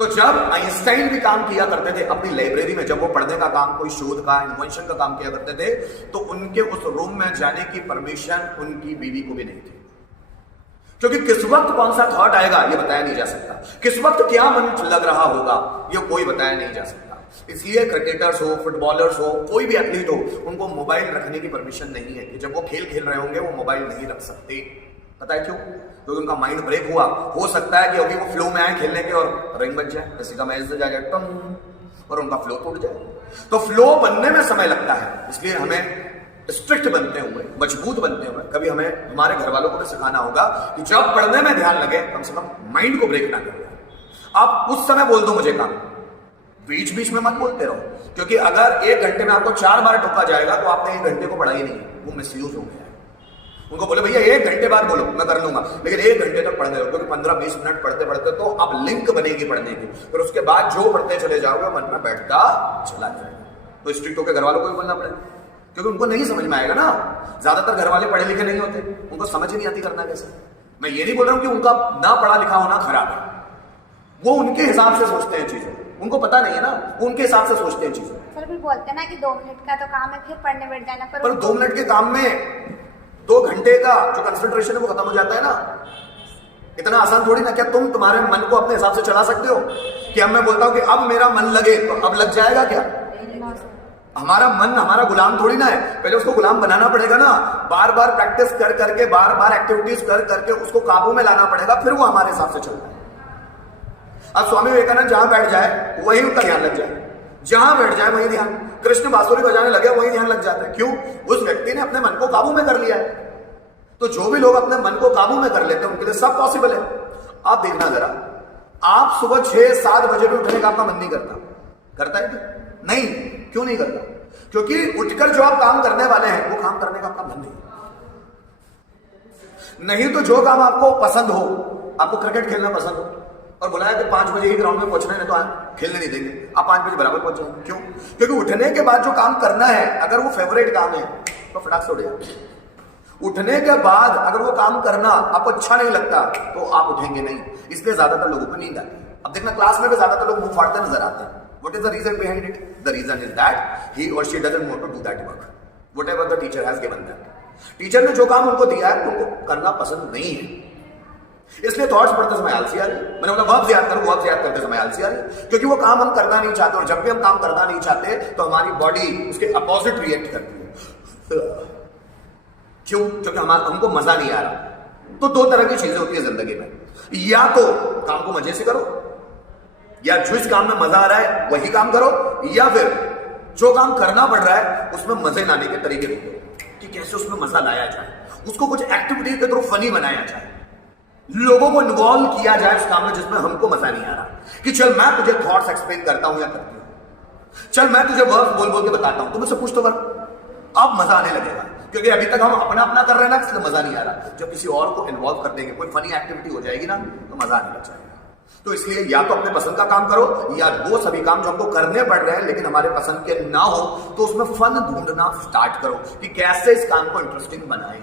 तो जब आइंस्टाइन भी काम किया करते थे अपनी लाइब्रेरी में, जब वो पढ़ने का काम, कोई शोध का, इन्वेंशन का काम किया करते थे, तो उनके उस रूम में जाने की परमिशन उनकी बीवी को भी नहीं थी, क्योंकि किस वक्त कौन सा थॉट आएगा ये बताया नहीं जा सकता, किस वक्त क्या मन लग रहा होगा ये कोई बताया नहीं जा सकता। इसलिए क्रिकेटर्स हो, फुटबॉलर्स हो, कोई भी एथलीट हो, उनको मोबाइल रखने की परमिशन नहीं है कि जब वो खेल खेल रहे होंगे वो मोबाइल नहीं रख सकते। पता है क्यों? क्योंकि उनका माइंड ब्रेक हुआ, हो सकता है कि अभी वो फ्लो में आए खेलने के और रिंग बज जाए, किसी का मैच से जाए टंग और उनका फ्लो टूट जाए। तो फ्लो बनने में समय लगता है, इसलिए हमें स्ट्रिक्ट बनते हुए, मजबूत बनते हुए, कभी हमें हमारे घर वालों को भी सिखाना होगा कि जब पढ़ने में ध्यान लगे कम से कम माइंड को ब्रेक ना करो। आप उस समय बोल दो मुझे काम, बीच बीच में मत बोलते रहो, क्योंकि अगर 1 घंटे में आपको 4 बार टोका जाएगा तो आपने 1 घंटे को पढ़ाई नहीं, वो मिसयूज हो गया है। उनको बोले भैया 1 घंटे बाद बोलो, मैं कर लूंगा, लेकिन 1 घंटे तक पढ़ने रहो, क्योंकि 15-20 मिनट पढ़ते पढ़ते तो अब लिंक बनेगी पढ़ने की, फिर उसके बाद जो पढ़ते चले जाओगे मन में बैठता चला जाएगा। तो स्ट्रिक्ट होकर घर वालों को भी बोलना पड़ेगा, क्योंकि उनको नहीं समझ में आएगा ना। ज्यादातर घर वाले पढ़े लिखे नहीं होते, उनको समझ ही नहीं आती करना कैसे। मैं ये नहीं बोल रहा हूं कि उनका ना पढ़ा लिखा होना खराब है, वो उनके हिसाब से सोचते हैं चीजें, उनको पता नहीं है ना, वो उनके हिसाब से सोचते हैं चीजें। सर भी बोलते हैं ना कि 2 मिनट का तो काम है, फिर पढ़ने बैठ जाना, पर 2 मिनट के काम में 2 घंटे का जो कंसंट्रेशन है वो खत्म हो जाता है ना। इतना आसान थोड़ी ना। क्या तुम तुम्हारे मन को अपने हिसाब से चला सकते हो कि अब मैं बोलता हूं कि अब मेरा मन लगे तो अब लग जाएगा क्या? हमारा मन हमारा गुलाम थोड़ी ना है, पहले उसको गुलाम बनाना पड़ेगा ना। बार बार प्रैक्टिस कर करके, बार बार एक्टिविटीज कर करके उसको काबू में लाना पड़ेगा, फिर वो हमारे हिसाब से चलता है। अब स्वामी विवेकानंद जहां बैठ जाए वहीं उनका ध्यान लग जाए, जहां बैठ जाए वहीं ध्यान। कृष्ण बांसुरी बजाने लगे वहीं ध्यान लग जाता है। क्यों? उस व्यक्ति ने अपने मन को काबू में कर लिया है। तो जो भी लोग अपने मन को काबू में कर लेते हैं उनके लिए सब पॉसिबल है। आप देखना जरा, आप सुबह 6-7 बजे भी उठने का आपका मन नहीं करता, करता है क्या? नहीं। क्यों नहीं करता? क्योंकि उठकर जो आप काम करने वाले हैं वो काम करने का आपका मन नहीं। तो जो काम आपको पसंद हो, आपको क्रिकेट खेलना पसंद हो और बुलाया कि 5 बजे ही ग्राउंड में पहुंचना है, तो आप खेलने नहीं देंगे, आप 5 बजे बराबर पहुंच जाएंगे। क्यों? क्योंकि उठने के बाद जो काम करना है अगर वो फेवरेट काम है तो फटाक से उठ जाए। उठने के बाद अगर वो काम करना आपको अच्छा नहीं लगता तो आप उठेंगे नहीं। इसलिए ज्यादातर लोगों को नींद आती है। अब देखना क्लास में भी ज्यादातर लोग मुंह फाड़ते नजर आते हैं। What is the reason behind it? The reason is that he or she doesn't want to do that work, whatever the teacher has given them. Teacher ने जो काम उनको दिया है उनको करना पसंद नहीं है, इसलिए थॉट्स पढ़ते समय आलसी आ रही। मैंने बोला वर्ब्स याद करो, वर्ब्स याद करते समय आलसी आ रही, क्योंकि वो काम हम करना नहीं चाहते। और जब भी हम काम करना नहीं चाहते तो हमारी बॉडी उसके अपोजिट रिएक्ट करती है। क्यों? क्योंकि हमको मजा नहीं आ रहा। तो 2 तरह की चीजें होती है जिंदगी में, या तो काम को मजे से करो, या जिस काम में मजा आ रहा है वही काम करो, या फिर जो काम करना पड़ रहा है उसमें मजे लाने के तरीके ढूंढो कि कैसे उसमें मजा लाया जाए, उसको कुछ एक्टिविटी के थ्रू फनी बनाया जाए, लोगों को इन्वॉल्व किया जाए उस काम में जिसमें हमको मजा नहीं आ रहा। कि चल मैं तुझे थॉट्स एक्सप्लेन करता हूं या करती हूं, चल मैं तुझे वर्ड बोल बोल के बताता हूं, तुम मुझसे पूछ तो कर, अब मजा आने लगेगा। क्योंकि अभी तक हम अपना अपना कर रहे हैं ना, इसलिए मजा नहीं आ रहा। जब किसी और को इन्वॉल्व कर देंगे, कोई फनी एक्टिविटी हो जाएगी ना, तो मजा आने लग जाएगा। तो इसलिए या तो अपने पसंद का काम करो, या वो सभी काम जो हमको करने पड़ रहे हैं लेकिन हमारे पसंद के ना हो तो उसमें फन ढूंढना स्टार्ट करो कि कैसे इस काम को इंटरेस्टिंग बनाएं।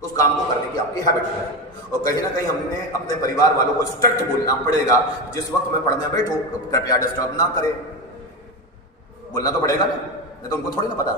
तो उस काम को करने की आपकी हैबिट है। और कहीं ना कहीं हमने अपने परिवार वालों को स्ट्रिक्ट बोलना पड़ेगा, जिस वक्त मैं पढ़ने बैठूं तो कृपया डिस्टर्ब ना करें। बोलना तो पड़ेगा ना, नहीं तो उनको थोड़ी ना पता।